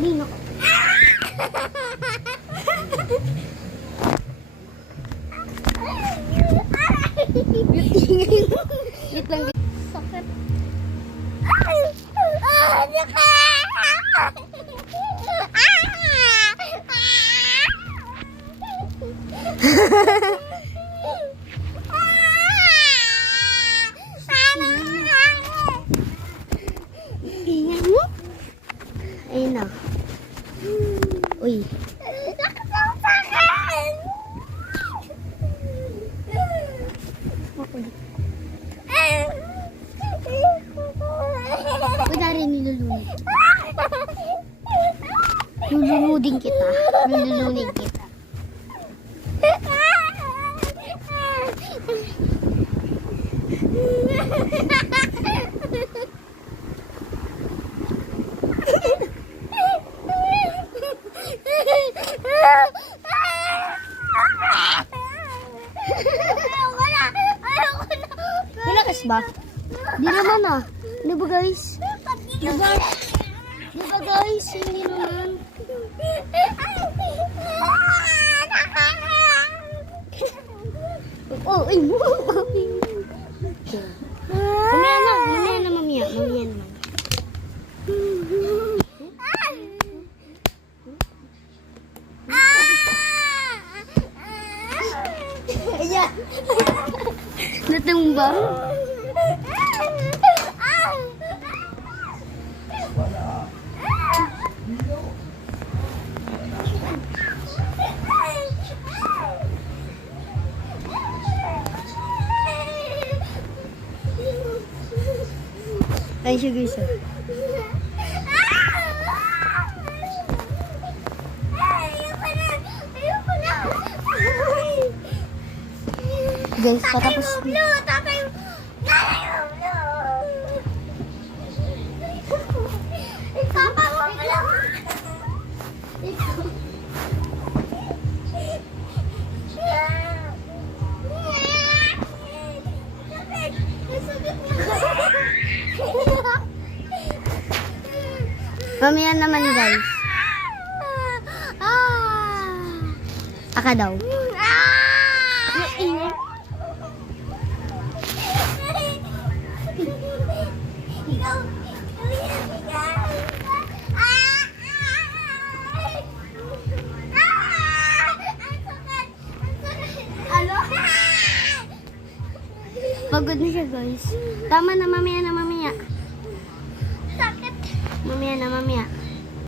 Kanino? Wait lang. Sakit. Ingay mo? Ayun na. Uy. Uy, dari nilulunod. Lulunodin kita. Lulunodin kita. Malakas ba? Di naman ah. Di ba guys? Di ba guys? Hindi naman. Oh, ay mo. Mamaya na. Mamaya na, mamaya. Mamaya naman. Ayan. Natumbang. Ay siya guys. Guys, patapos. Mamaya naman guys. Aka daw. Pagod na siya guys. Tama na, mamaya na mamaya. Sakit. Mamaya na mamaya.